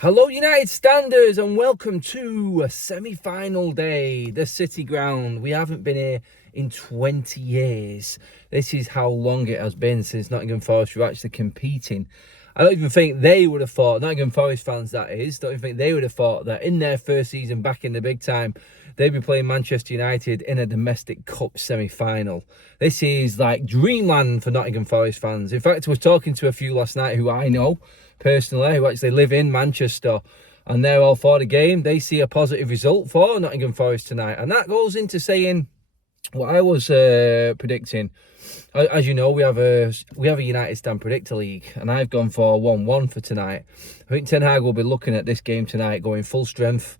Hello United Standers and welcome to a semi-final day, the City Ground. We haven't been here in 20 years. This is how long it has been since Nottingham Forest were actually competing. I don't even think they would have thought, Nottingham Forest fans that is, don't even think they would have thought that in their first season back in the big time, they'd be playing Manchester United in a domestic cup semi-final. This is like dreamland for Nottingham Forest fans. In fact, I was talking to a few last night who I know personally, who actually live in Manchester, and they're all for the game. They see a positive result for Nottingham Forest tonight, and that goes into saying what I was predicting. As you know, we have a United Stand Predictor League, and I've gone for 1-1 for tonight. I think Ten Hag will be looking at this game tonight, going full strength,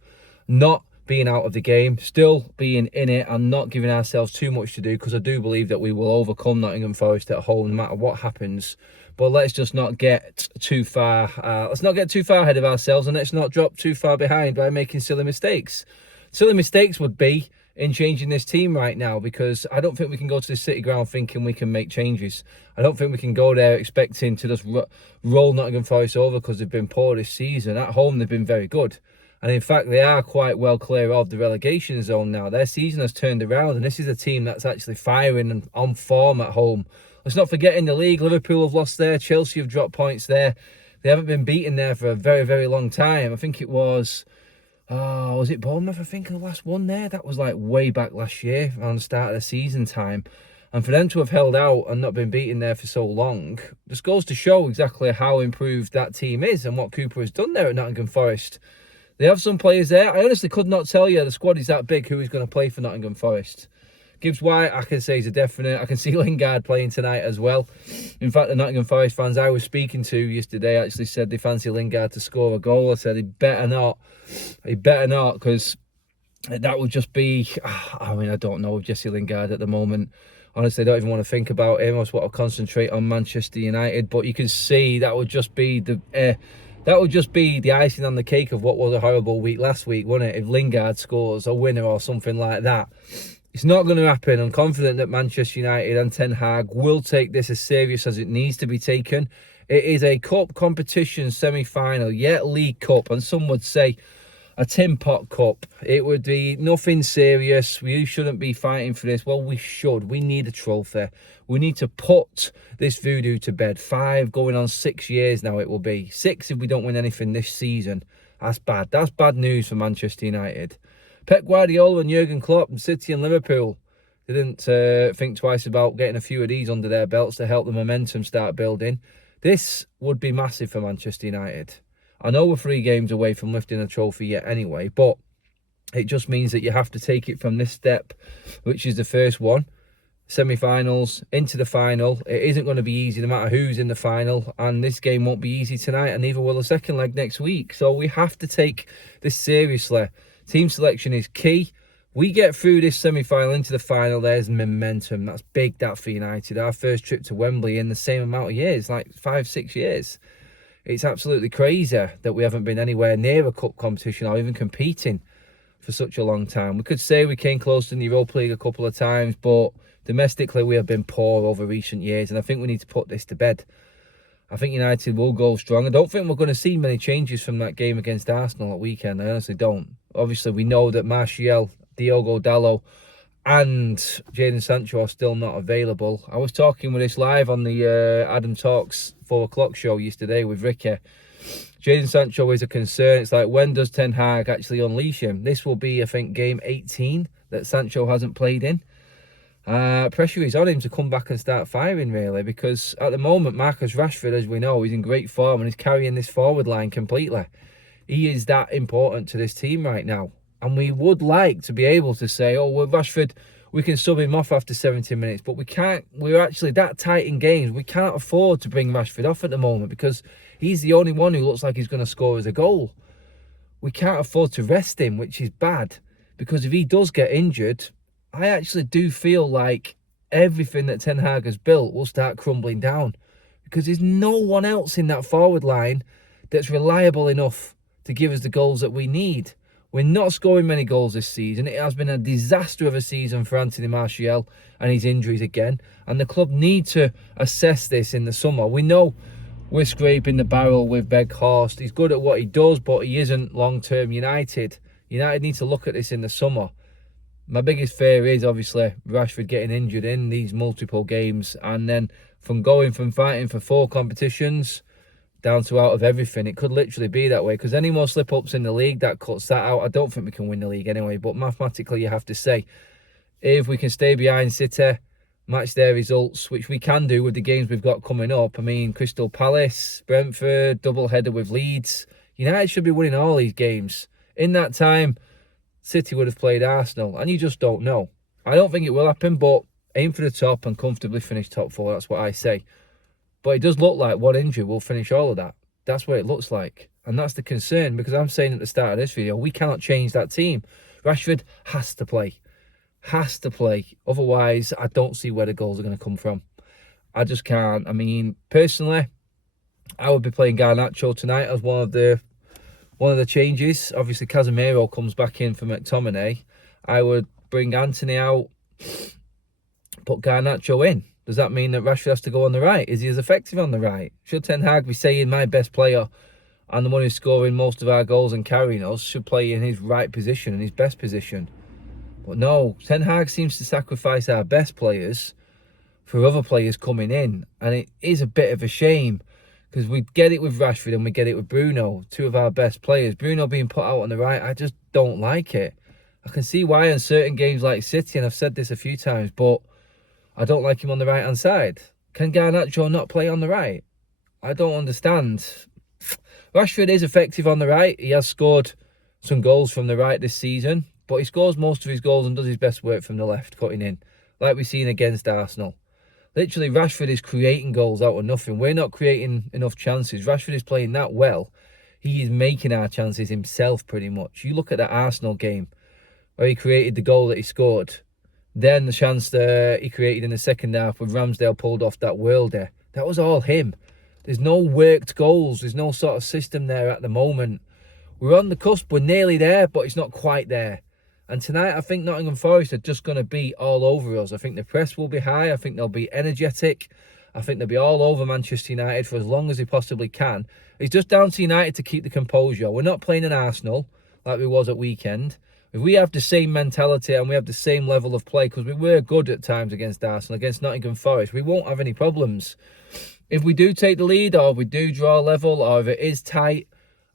not being out of the game, still being in it, and not giving ourselves too much to do, because I do believe that we will overcome Nottingham Forest at home no matter what happens. But let's just not get too far. Let's not get too far ahead of ourselves, and let's not drop too far behind by making silly mistakes. Silly mistakes would be in changing this team right now, because I don't think we can go to the City Ground thinking we can make changes. I don't think we can go there expecting to just roll Nottingham Forest over because they've been poor this season. At home, they've been very good. And in fact, they are quite well clear of the relegation zone now. Their season has turned around, and this is a team that's actually firing and on form at home. Let's not forget, in the league, Liverpool have lost there. Chelsea have dropped points there. They haven't been beaten there for a very, very long time. I think it was it Bournemouth? I think the last one there. That was like way back last year, around the start of the season time. And for them to have held out and not been beaten there for so long just goes to show exactly how improved that team is and what Cooper has done there at Nottingham Forest. They have some players there. I honestly could not tell you the squad is that big who is going to play for Nottingham Forest. Gibbs White, I can say, is a definite. I can see Lingard playing tonight as well. In fact, the Nottingham Forest fans I was speaking to yesterday actually said they fancy Lingard to score a goal. I said he better not. He better not, because that would just be... I mean, I don't know with Jesse Lingard at the moment. Honestly, I don't even want to think about him. I just want to concentrate on Manchester United. But you can see that would just be the... that would just be the icing on the cake of what was a horrible week last week, wouldn't it? If Lingard scores a winner or something like that. It's not going to happen. I'm confident that Manchester United and Ten Hag will take this as serious as it needs to be taken. It is a cup competition semi-final, yet League Cup, and some would say a Tin Pot Cup. It would be nothing serious. We shouldn't be fighting for this. Well, we should. We need a trophy. We need to put this voodoo to bed. 5 going on 6 years now it will be. 6 if we don't win anything this season. That's bad. That's bad news for Manchester United. Pep Guardiola and Jurgen Klopp and City and Liverpool didn't think twice about getting a few of these under their belts to help the momentum start building. This would be massive for Manchester United. I know we're 3 games away from lifting a trophy yet anyway, but it just means that you have to take it from this step, which is the first one. Semi-finals, into the final. It isn't going to be easy no matter who's in the final, and this game won't be easy tonight, and neither will the second leg next week. So we have to take this seriously. Team selection is key. We get through this semi-final into the final, there's momentum. That's big, that, for United. Our first trip to Wembley in the same amount of years, like 5-6 years. It's absolutely crazy that we haven't been anywhere near a cup competition or even competing for such a long time. We could say we came close to the Europa League a couple of times, but domestically we have been poor over recent years, and I think we need to put this to bed. I think United will go strong. I don't think we're going to see many changes from that game against Arsenal at weekend. I honestly don't. Obviously, we know that Martial, Diogo Dalot and Jadon Sancho are still not available. I was talking with this live on the Adam Talks 4 o'clock show yesterday with Ricky. Jadon Sancho is a concern. It's like, when does Ten Hag actually unleash him? This will be, I think, game 18 that Sancho hasn't played in. Pressure is on him to come back and start firing, really, because at the moment, Marcus Rashford, as we know, is in great form and is carrying this forward line completely. He is that important to this team right now. And we would like to be able to say, oh, well, Rashford, we can sub him off after 70 minutes, but we can't. We're actually that tight in games. We can't afford to bring Rashford off at the moment because he's the only one who looks like he's going to score as a goal. We can't afford to rest him, which is bad, because if he does get injured, I actually do feel like everything that Ten Hag has built will start crumbling down, because there's no one else in that forward line that's reliable enough to give us the goals that we need. We're not scoring many goals this season. It has been a disaster of a season for Anthony Martial and his injuries again. And the club need to assess this in the summer. We know we're scraping the barrel with Weghorst. He's good at what he does, but he isn't long-term United. United need to look at this in the summer. My biggest fear is obviously Rashford getting injured in these multiple games, and then from fighting for 4 competitions down to out of everything. It could literally be that way, because any more slip-ups in the league, that cuts that out. I don't think we can win the league anyway, but mathematically you have to say, if we can stay behind City, match their results, which we can do with the games we've got coming up. I mean, Crystal Palace, Brentford, double-header with Leeds. United should be winning all these games. In that time, City would have played Arsenal, and you just don't know. I don't think it will happen, but aim for the top and comfortably finish top 4. That's what I say. But it does look like one injury will finish all of that. That's what it looks like. And that's the concern, because I'm saying at the start of this video, we cannot change that team. Rashford has to play. Has to play. Otherwise, I don't see where the goals are going to come from. I just can't. I mean, personally, I would be playing Garnacho tonight as one of the changes. Obviously, Casemiro comes back in for McTominay. I would bring Anthony out, put Garnacho in. Does that mean that Rashford has to go on the right? Is he as effective on the right? Should Ten Hag be saying my best player and the one who's scoring most of our goals and carrying us should play in his right position and his best position? But no, Ten Hag seems to sacrifice our best players for other players coming in. And it is a bit of a shame, because we get it with Rashford and we get it with Bruno, 2 of our best players. Bruno being put out on the right, I just don't like it. I can see why in certain games like City, and I've said this a few times, but I don't like him on the right-hand side. Can Garnacho not play on the right? I don't understand. Rashford is effective on the right. He has scored some goals from the right this season, but he scores most of his goals and does his best work from the left, cutting in, like we've seen against Arsenal. Literally, Rashford is creating goals out of nothing. We're not creating enough chances. Rashford is playing that well. He is making our chances himself, pretty much. You look at that Arsenal game where he created the goal that he scored. Then the chance that he created in the second half when Ramsdale pulled off that worlder. That was all him. There's no worked goals. There's no sort of system there at the moment. We're on the cusp. We're nearly there, but it's not quite there. And tonight, I think Nottingham Forest are just going to be all over us. I think the press will be high. I think they'll be energetic. I think they'll be all over Manchester United for as long as they possibly can. It's just down to United to keep the composure. We're not playing an Arsenal like we was at weekend. If we have the same mentality and we have the same level of play, because we were good at times against Arsenal, against Nottingham Forest, we won't have any problems. If we do take the lead, or if we do draw level, or if it is tight,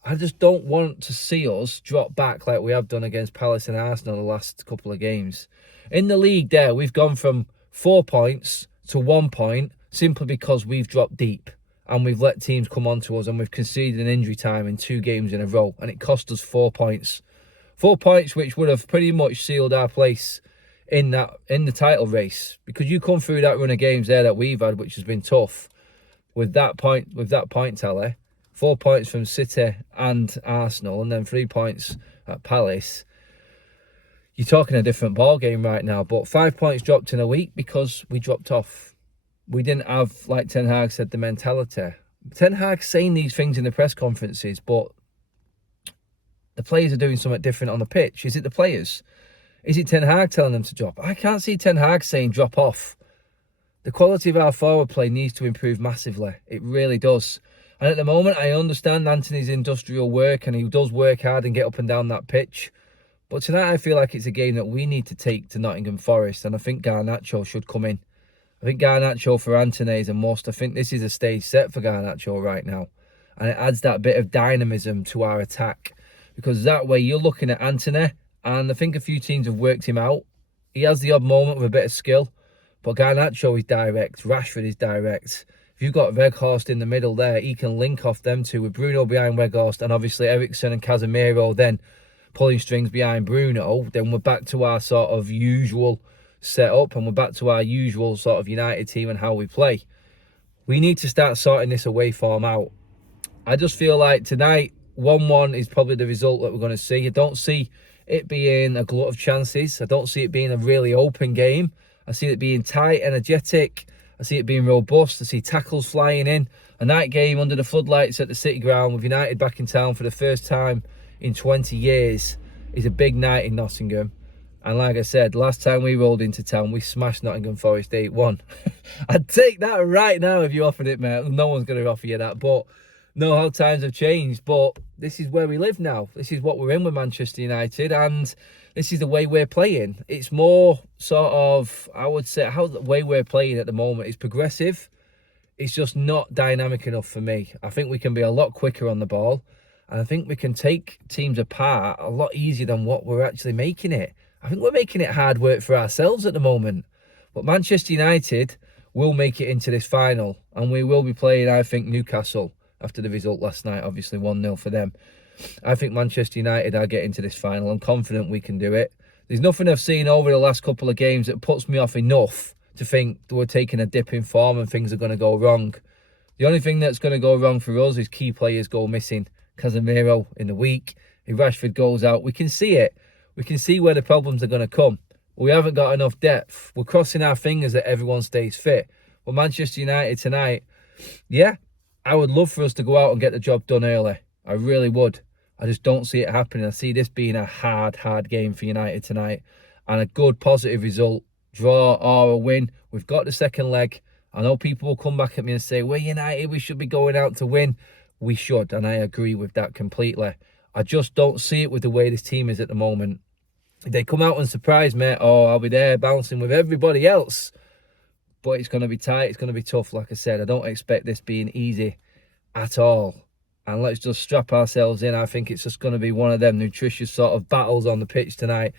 I just don't want to see us drop back like we have done against Palace and Arsenal the last couple of games. In the league there, we've gone from 4 points to 1 point simply because we've dropped deep and we've let teams come onto us and we've conceded an injury time in 2 games in a row, and it cost us 4 points. 4 points which would have pretty much sealed our place in the title race, because you come through that run of games there that we've had, which has been tough, with that point tally. 4 points from City and Arsenal, and then 3 points at Palace. You're talking a different ball game right now. But 5 points dropped in a week because we dropped off. We didn't have, like Ten Hag said, the mentality. Ten Hag's saying these things in the press conferences, but the players are doing something different on the pitch. Is it the players? Is it Ten Hag telling them to drop? I can't see Ten Hag saying drop off. The quality of our forward play needs to improve massively. It really does. And at the moment, I understand Anthony's industrial work and he does work hard and get up and down that pitch. But tonight I feel like it's a game that we need to take to Nottingham Forest, and I think Garnacho should come in. I think Garnacho for Anthony is a must. I think this is a stage set for Garnacho right now. And it adds that bit of dynamism to our attack. Because that way you're looking at Anthony, and I think a few teams have worked him out. He has the odd moment with a bit of skill. But Garnacho is direct. Rashford is direct. If you've got Weghorst in the middle there, he can link off them two with Bruno behind Weghorst and obviously Eriksen and Casemiro then pulling strings behind Bruno. Then we're back to our sort of usual setup and we're back to our usual sort of United team and how we play. We need to start sorting this away form out. I just feel like tonight 1-1 is probably the result that we're going to see. I don't see it being a glut of chances. I don't see it being a really open game. I see it being tight, energetic. I see it being robust. I see tackles flying in. A night game under the floodlights at the City Ground with United back in town for the first time in 20 years is a big night in Nottingham. And like I said, last time we rolled into town, we smashed Nottingham Forest 8-1. I'd take that right now if you offered it, mate. No one's going to offer you that. But know how times have changed. But this is where we live now. This is what we're in with Manchester United. And this is the way we're playing. It's more sort of, I would say, how the way we're playing at the moment is progressive. It's just not dynamic enough for me. I think we can be a lot quicker on the ball. And I think we can take teams apart a lot easier than what we're actually making it. I think we're making it hard work for ourselves at the moment. But Manchester United will make it into this final. And we will be playing, I think, Newcastle after the result last night. Obviously 1-0 for them. I think Manchester United are getting to this final. I'm confident we can do it. There's nothing I've seen over the last couple of games that puts me off enough to think that we're taking a dip in form and things are going to go wrong. The only thing that's going to go wrong for us is key players go missing. Casemiro in the week. If Rashford goes out, we can see it. We can see where the problems are going to come. We haven't got enough depth. We're crossing our fingers that everyone stays fit. But Manchester United tonight, yeah, I would love for us to go out and get the job done early. I really would. I just don't see it happening. I see this being a hard game for United tonight. And a good positive result, draw or a win. We've got the second leg. I know people will come back at me and say, we're United, we should be going out to win. We should, and I agree with that completely. I just don't see it with the way this team is at the moment. If they come out and surprise me, oh, I'll be there bouncing with everybody else. But it's going to be tight. It's going to be tough, like I said. I don't expect this being easy at all. And let's just strap ourselves in. I think it's just going to be one of them nutritious sort of battles on the pitch tonight.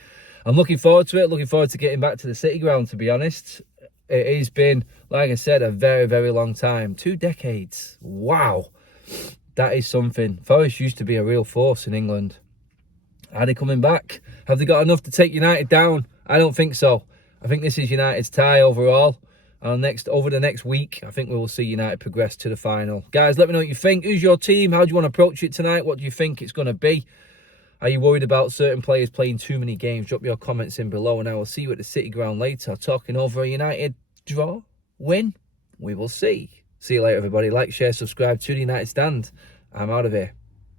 I'm looking forward to it. Looking forward to getting back to the City Ground, to be honest. It has been, like I said, a very, very long time. 2 decades. Wow. That is something. Forest used to be a real force in England. Are they coming back? Have they got enough to take United down? I don't think so. I think this is United's tie overall. And over the next week, I think we will see United progress to the final. Guys, let me know what you think. Who's your team? How do you want to approach it tonight? What do you think it's going to be? Are you worried about certain players playing too many games? Drop your comments in below and I will see you at the City Ground later. Talking over a United draw, win, we will see. See you later, everybody. Like, share, subscribe to the United Stand. I'm out of here.